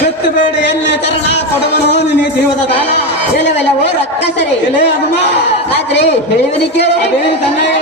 ಸುತ್ತಬೇಡ ಎನ್ನ ಚರಣ ಕೊಡುವನು ನಿನ್ನ ಜೀವದ ದಾನ ಎಲ್ಲವೆಲ್ಲವೋ ರೊಕ್ಕ ಸರಿ ಎಲೆ ಅಮ್ಮ ಆದ್ರೆ ಹೇಳಿವನಿ ಕೇಳಿ ಅದೇನು ಚೆನ್ನಾಗಿ